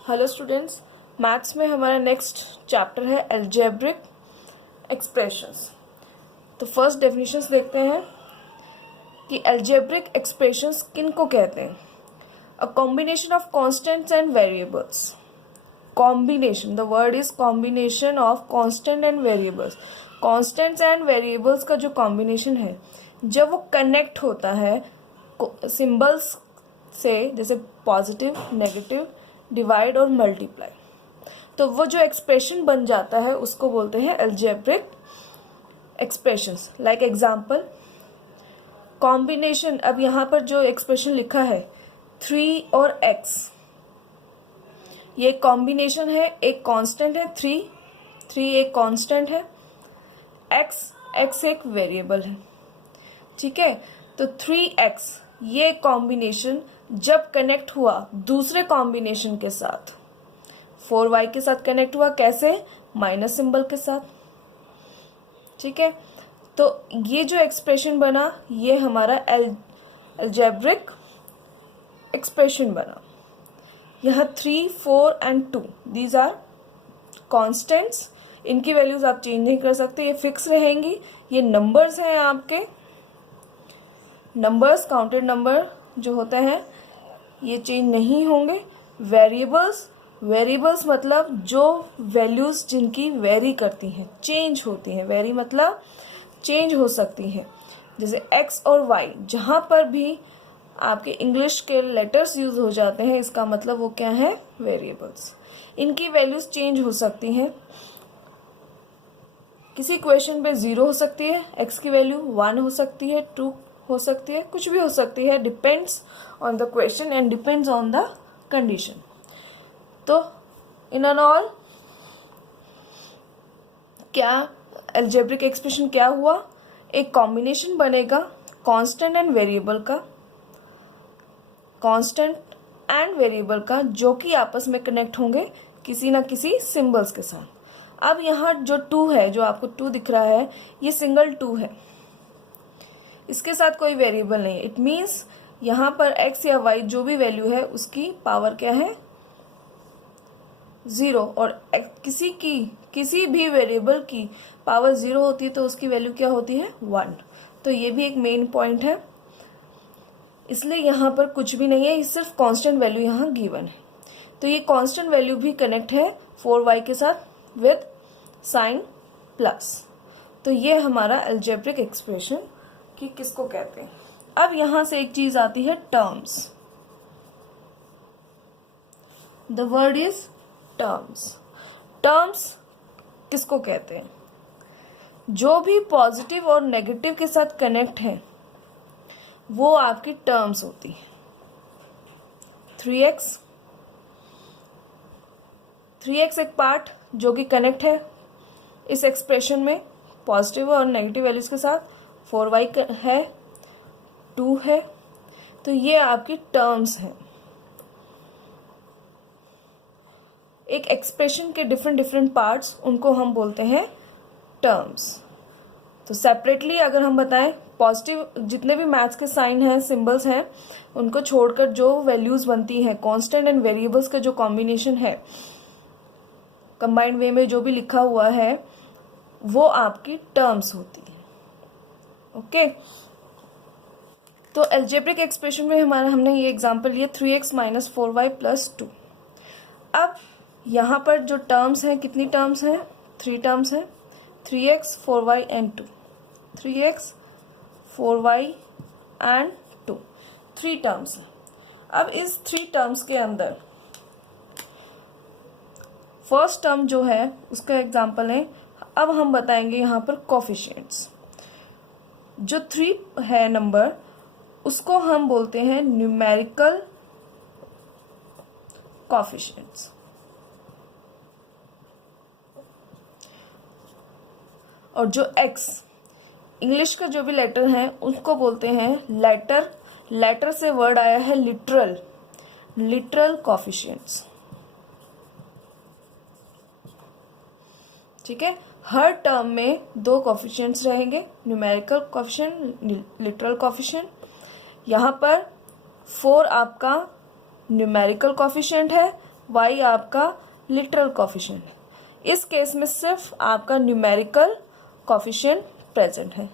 Hello students, maths में हमारा next chapter है अलजेब्रिक एक्सप्रेशंस। तो फर्स्ट डेफिनेशंस देखते हैं कि अलजेब्रिक एक्सप्रेशंस किन को कहते हैं। A combination of constants and variables. Combination, the word is combination of constant and variables. Constants and variables का जो कॉम्बिनेशन है, जब वो कनेक्ट होता है सिंबल्स से, जैसे पॉजिटिव, नेगेटिव, डिवाइड और मल्टीप्लाई, तो वो जो एक्सप्रेशन बन जाता है उसको बोलते हैं algebraic expressions. Like example, combination. अब यहाँ पर जो एक्सप्रेशन लिखा है 3 और x, ये कॉम्बिनेशन है। एक कांस्टेंट है 3 एक कांस्टेंट है, x एक वेरिएबल है। ठीक है, तो 3x ये कॉम्बिनेशन जब कनेक्ट हुआ दूसरे कॉम्बिनेशन के साथ, 4y के साथ कनेक्ट हुआ, कैसे? माइनस सिंबल के साथ। ठीक है, तो ये जो एक्सप्रेशन बना ये हमारा अलजेब्रिक एक्सप्रेशन बना। यहाँ 3, 4 एंड 2 दीज आर कॉन्स्टेंट्स। इनकी वैल्यूज आप चेंज नहीं कर सकते, ये फिक्स रहेंगी। ये नंबर्स हैं आपके, नंबर्स, काउंटेड नंबर जो होते हैं ये चेंज नहीं होंगे। वेरिएबल्स मतलब जो वैल्यूज जिनकी वेरी करती हैं, चेंज होती हैं। वेरी मतलब चेंज हो सकती हैं, जैसे x और y। जहाँ पर भी आपके इंग्लिश के लेटर्स यूज हो जाते हैं, इसका मतलब वो क्या है? वेरिएबल्स। इनकी वैल्यूज चेंज हो सकती हैं। किसी क्वेश्चन पे 0 हो सकती है, x की वैल्यू 1 हो सकती है, 2 हो सकती है, कुछ भी हो सकती है। Depends on the question and depends on the condition. तो इन एंड ऑल क्या अलजेब्रिक एक्सप्रेशन क्या हुआ? एक कॉम्बिनेशन बनेगा कांस्टेंट एंड वेरिएबल का, कांस्टेंट एंड वेरिएबल का, जो कि आपस में कनेक्ट होंगे किसी ना किसी सिंबल्स के साथ। अब यहाँ जो 2 है, जो आपको 2 दिख रहा है, ये सिंगल 2 है, इसके साथ कोई वेरिएबल नहीं है। इट मीन्स यहाँ पर x या y जो भी वैल्यू है उसकी पावर क्या है? 0। और किसी भी वेरिएबल की पावर 0 होती है तो उसकी वैल्यू क्या होती है? 1। तो ये भी एक मेन पॉइंट है, इसलिए यहाँ पर कुछ भी नहीं है, ये सिर्फ कांस्टेंट वैल्यू यहाँ गिवन है। तो ये कांस्टेंट वैल्यू भी कनेक्ट है 4y के साथ विद साइन प्लस। तो ये हमारा अलजेब्रिक एक्सप्रेशन कि किसको कहते हैं। अब यहां से एक चीज आती है terms. The word is terms. Terms किसको कहते हैं? जो भी पॉजिटिव और नेगेटिव के साथ कनेक्ट है वो आपकी टर्म्स होती है। 3x एक पार्ट जो कि कनेक्ट है इस एक्सप्रेशन में पॉजिटिव और नेगेटिव वैल्यूज के साथ, 4y है, 2 है, तो ये आपकी टर्म्स हैं। एक एक्सप्रेशन के डिफरेंट पार्ट्स, उनको हम बोलते हैं टर्म्स। तो सेपरेटली अगर हम बताएं, पॉजिटिव जितने भी मैथ्स के साइन हैं, सिंबल्स हैं, उनको छोड़कर जो वैल्यूज बनती हैं, कांस्टेंट एंड वेरिएबल्स का जो कॉम्बिनेशन है, कंबाइंड वे में जो भी लिखा हुआ है, वो आपकी टर्म्स होती है। ओके, तो अलजेब्रिक एक्सप्रेशन में हमने ये एग्जांपल लिया 3x - 4y + 2। अब यहाँ पर जो टर्म्स हैं, कितनी टर्म्स हैं? 3 टर्म्स हैं, 3x 4y and 2। 3x 4y and 2, 3 terms हैं। अब इस 3 टर्म्स के अंदर फर्स्ट टर्म जो है उसका एग्जांपल है। अब हम बताएंगे यहाँ पर कोफिशिएंट्स। जो 3 है नंबर, उसको हम बोलते हैं न्यूमेरिकल कोफिशिएंट्स। और जो x, इंग्लिश का जो भी लेटर है उसको बोलते हैं लेटर से वर्ड आया है लिटरल कोफिशिएंट्स। ठीक है, हर टर्म में 2 कोफिशिएंट्स रहेंगे, न्यूमेरिकल कोफिशिएंट, लिटरल कोफिशिएंट। यहाँ पर 4 आपका न्यूमेरिकल कोफिशिएंट है, y आपका लिटरल कोफिशिएंट है। इस केस में सिर्फ आपका न्यूमेरिकल कोफिशिएंट प्रेजेंट है।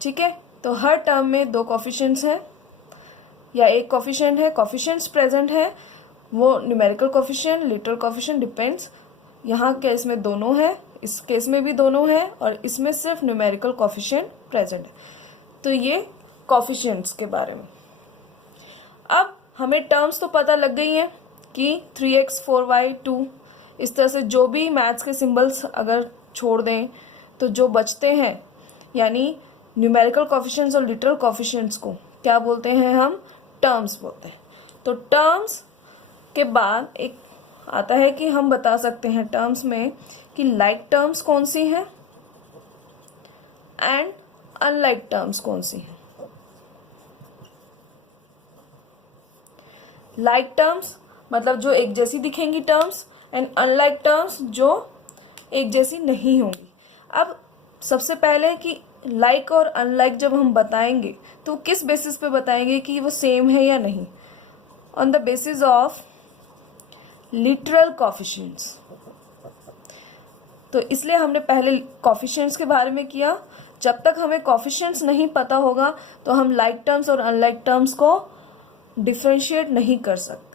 ठीक है, तो हर टर्म में दो कोफिशिएंट्स हैं या एक कोफिशिएंट है, कोफिशिएंट्स प्रेजेंट है, वो numerical coefficient, literal coefficient depends. यहाँ केस में दोनों है, इस केस में भी दोनों है, और इसमें सिर्फ न्यूमेरिकल कोफिशिएंट प्रेजेंट है। तो ये कोफिशिएंट्स के बारे में। अब हमें टर्म्स तो पता लग गई हैं कि 3x 4y 2, इस तरह से जो भी मैथ्स के सिंबल्स अगर छोड़ दें तो जो बचते हैं, यानी न्यूमेरिकल कोफिशिएंट्स और लिटरल कोफिशिएंट्स को क्या बोलते हैं हम? टर्म्स बोलते हैं। तो टर्म्स के बाद एक आता है कि हम बता सकते हैं टर्म्स में कि लाइक टर्म्स कौन सी हैं एंड अनलाइक टर्म्स कौन सी हैं। लाइक टर्म्स मतलब जो एक जैसी दिखेंगी टर्म्स, एंड अनलाइक टर्म्स जो एक जैसी नहीं होंगी। अब सबसे पहले कि लाइक और अनलाइक जब हम बताएंगे तो किस बेसिस पे बताएंगे कि वो सेम है या नहीं? On the basis of literal coefficients. तो इसलिए हमने पहले कोफिशिएंट्स के बारे में किया। जब तक हमें कोफिशिएंट्स नहीं पता होगा तो हम लाइक टर्म्स और अनलाइक टर्म्स को डिफरेंशिएट नहीं कर सकते।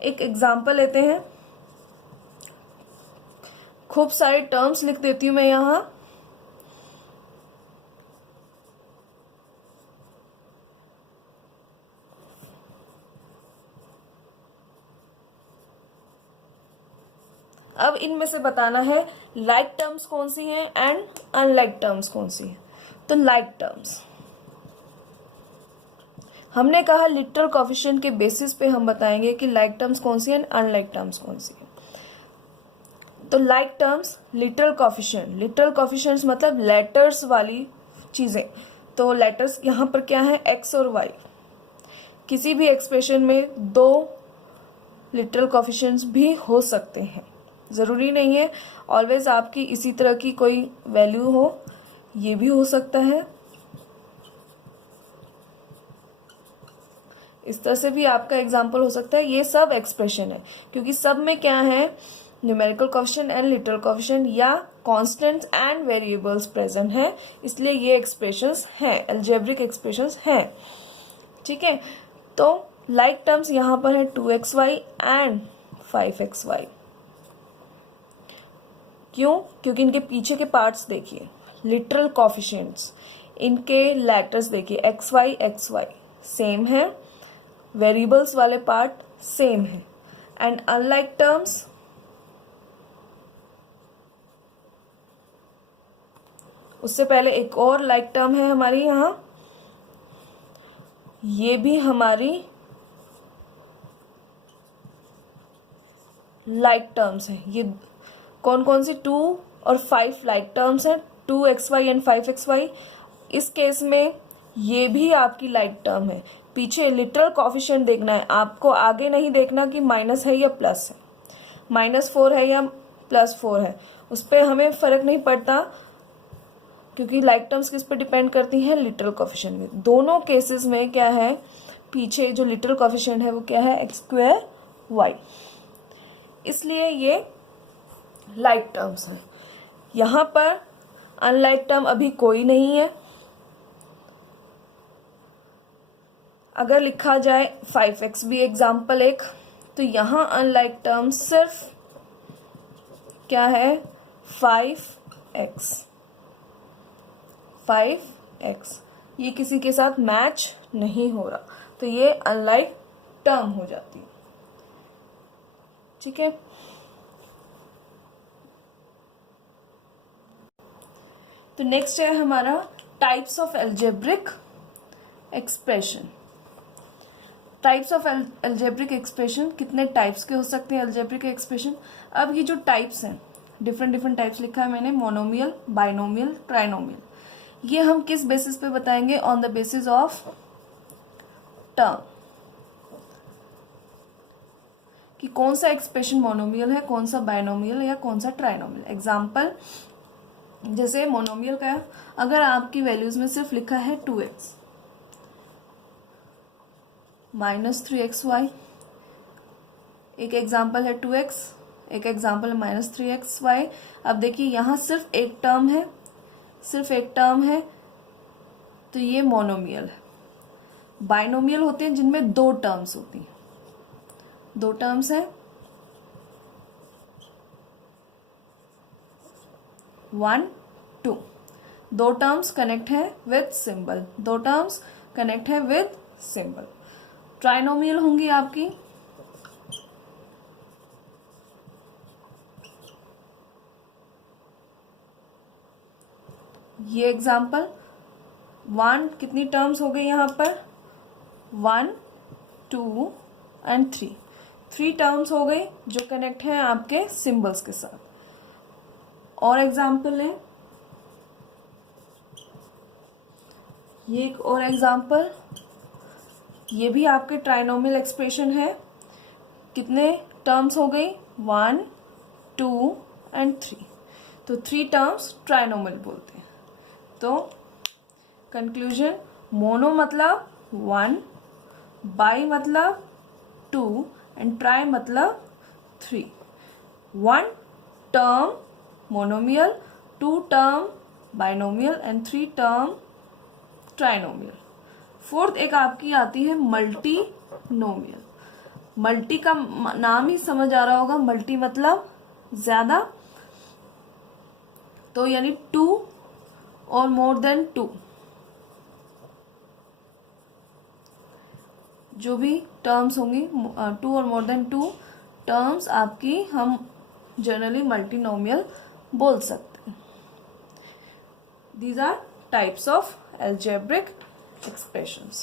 एक एग्जांपल लेते हैं, खूब सारे टर्म्स लिख देती हूं मैं यहां। अब इनमें से बताना है लाइक टर्म्स कौन सी हैं एंड अनलाइक टर्म्स कौन सी हैं। तो लाइक टर्म्स हमने कहा लिटरल कोफिशिएंट के बेसिस पे हम बताएंगे कि लाइक टर्म्स कौन सी हैं, अनलाइक टर्म्स कौन सी हैं। तो लाइक टर्म्स लिटरल कोफिशिएंट्स मतलब लेटर्स वाली चीजें। तो लेटर्स यहाँ पर क्या है? एक्स और वाई। किसी भी एक्सप्रेशन में दो लिटरल कोफिशिएंट्स भी हो सकते हैं, जरूरी नहीं है ऑलवेज आपकी इसी तरह की कोई वैल्यू हो, ये भी हो सकता है। इस तरह से भी आपका एग्जाम्पल हो सकता है। ये सब एक्सप्रेशन है क्योंकि सब में क्या है? Numerical coefficient and literal coefficient या कांस्टेंट्स एंड वेरिएबल्स प्रेजेंट है, इसलिए ये एक्सप्रेशंस हैं, अलजेब्रिक एक्सप्रेशंस हैं। ठीक है, तो लाइक टर्म्स यहाँ पर है 2xy एंड 5xy। क्यों? क्योंकि इनके पीछे के पार्ट्स देखिए, लिटरल कोफिशिएंट्स, इनके लेटर्स देखिए xy सेम है, वेरिएबल्स वाले पार्ट सेम है। एंड अनलाइक टर्म्स उससे पहले एक और लाइक टर्म है हमारी यहाँ, ये भी हमारी लाइक टर्म्स है। ये कौन कौन सी? 2 और 5 लाइक टर्म्स हैं, 2xy एंड 5xy। इस केस में ये भी आपकी लाइक टर्म है। पीछे लिटरल कोफिशिएंट देखना है आपको, आगे नहीं देखना कि माइनस है या प्लस है, -4 है या +4 है, उस पर हमें फर्क नहीं पड़ता क्योंकि लाइक टर्म्स किस पे डिपेंड करती हैं? लिटरल कोफिशिएंट में। दोनों केसेस में क्या है? पीछे जो लिटरल कोफिशिएंट है वो क्या है? x²y। इसलिए ये लाइक टर्म्स है। यहां पर अनलाइक टर्म अभी कोई नहीं है। अगर लिखा जाए 5x भी एग्जाम्पल एक, तो यहां अनलाइक टर्म सिर्फ क्या है? 5x। ये किसी के साथ मैच नहीं हो रहा, तो ये अनलाइक टर्म हो जाती है। ठीक है, तो नेक्स्ट है हमारा types of algebraic expression. Types of algebraic expression, कितने टाइप्स के हो सकते हैं अलजेब्रिक एक्सप्रेशन? अब ये जो टाइप्स हैं, डिफरेंट टाइप्स लिखा है मैंने, मोनोमियल, बाइनोमियल, ट्राइनोमियल। ये हम किस बेसिस पे बताएंगे? On the basis of term, कि कौन सा एक्सप्रेशन मोनोमियल है, कौन सा बाइनोमियल या कौन सा ट्राइनोमियल। एग्जाम्पल जैसे मोनोमियल का है, अगर आपकी वैल्यूज में सिर्फ लिखा है 2x -3xy एक एग्जाम्पल है 2x, एक एग्जाम्पल है -3xy। अब देखिए यहाँ सिर्फ एक टर्म है, सिर्फ एक टर्म है, तो ये मोनोमियल है। बाइनोमियल होते हैं जिनमें दो टर्म्स होती हैं, दो टर्म्स हैं, 1 2, दो टर्म्स कनेक्ट है विथ सिंबल, दो टर्म्स कनेक्ट है विथ सिंबल। ट्राइनोमियल होंगी आपकी ये एग्जाम्पल 1, कितनी टर्म्स हो गई यहाँ पर, 1 2 एंड 3, 3 टर्म्स हो गई जो कनेक्ट हैं आपके सिंबल्स के साथ। और एग्जाम्पल है ये, एक और एग्जाम्पल, ये भी आपके ट्राइनोमियल एक्सप्रेशन है, कितने टर्म्स हो गई, 1 2 एंड 3, तो 3 टर्म्स ट्राइनोमियल बोलते हैं। तो कंक्लूजन, मोनो मतलब 1, बाई मतलब 2 एंड ट्राई मतलब 3। 1 term monomial, 2 term binomial and 3 term trinomial. Fourth एक आपकी आती है मल्टीनोमियल। मल्टी का नाम ही समझ आ रहा होगा, मल्टी मतलब ज्यादा, तो यानी 2 और मोर देन 2, जो भी टर्म्स होंगी 2 और मोर देन 2 टर्म्स आपकी हम जनरली मल्टीनोमियल बोल सकते हैं। These are types of algebraic expressions.